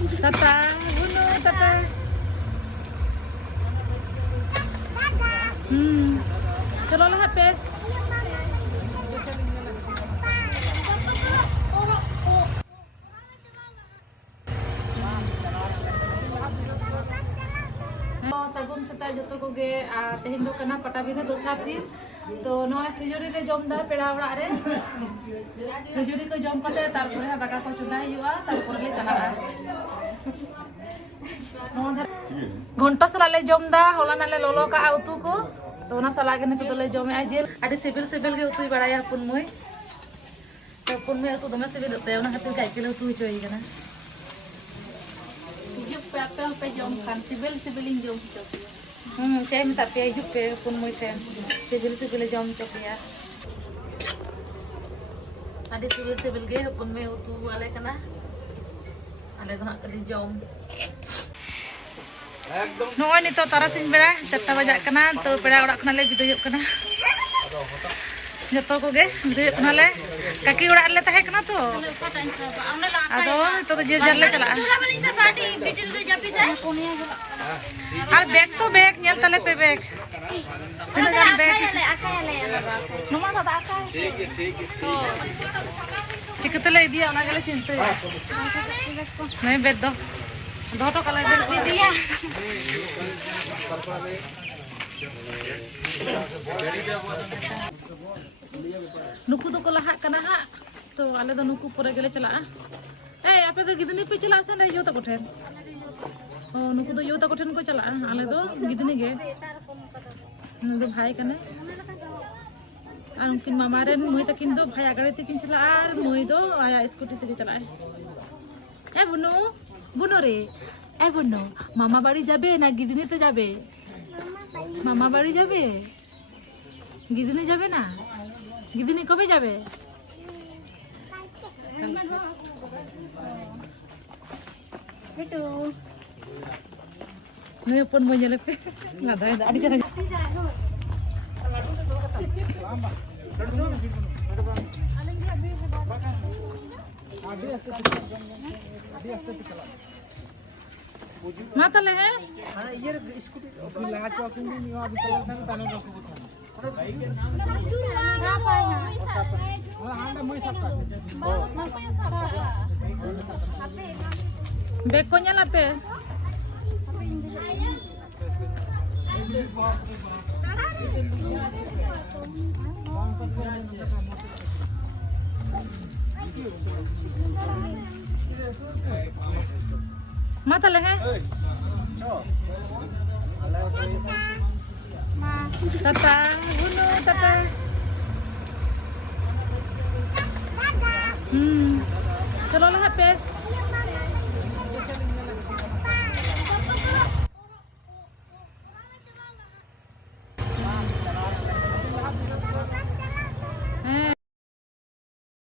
Tata, bunuh Tata. Chalo lahat pe. Sagun seta joto koge tehin do kana Patabida dosar din to noy khijuri re jom da peda orag re khijuri ko jom kate tarpore daka ko chunda huyuga tarpore le chala घंटा साला ले जम दा होला नाले लोलो का उतु को तो ना साला के नितो ले जमे आ जेल आडी सिबिल सिबिल के उतु बड़ाया पुन मुई तो पुन में उतु दमे सिबिल होते ना खातिर गाय के उतु चोई कना हिजुक पे पे जम खान सिबिल सिबिलिंग जम चोकी सेम ताते हिजुक पे पुन मुई थे सिबिल सिबिल जम चोकिया आडी सिबिल सिबिल के पुन में उतु आले कना आले तो कली जम नोय नितो तारासिन बेड़ा 4टा बजाक kana तो पेड़ा ओड़ा खनाले बिदायक kana जतो कोगे बिदायक खनाले काकी ओड़ा ले ताहे kana तो आदो तो जेर जार ले चला आर बैग तो बैग नेल तले पे बैग तिना गान बैग नोमा दादा आका ठीक है चिकतले दिया ओना गेले चिंता नहीं बेद दो दोटो कलर दे दिया नुकु तो को लहा कना हा तो आले दो नुकु परे गेले चला ए आपे तो गिदनी पे चला से यो तको ठेन ओ नुकु तो यो तको ठेन को चला आले दो गिदनी गे नु दो भाई कने आर उनकिन मामा रे मई तकिन दो भाई आगरे तकिन चला आर मई दो आया स्कूटी ते चला ए बुनु बुनो रे ए बुनो मामा बाड़ी जाबे ना गिदनी तो जाबे मामा बाड़ी जाबे गिदनी जाबे ना गिदनी कबे जाबे बेटू मैं ऊपर मो जले पे लादा आड़ी चला ना तले है हां ये स्कूटी ला चौकिंग में निवा बितल था ताने रखो को ना पाए ना हां मैं सब बैग को nyala पे mata le hai Tata bunuh Tata chalo lahat pe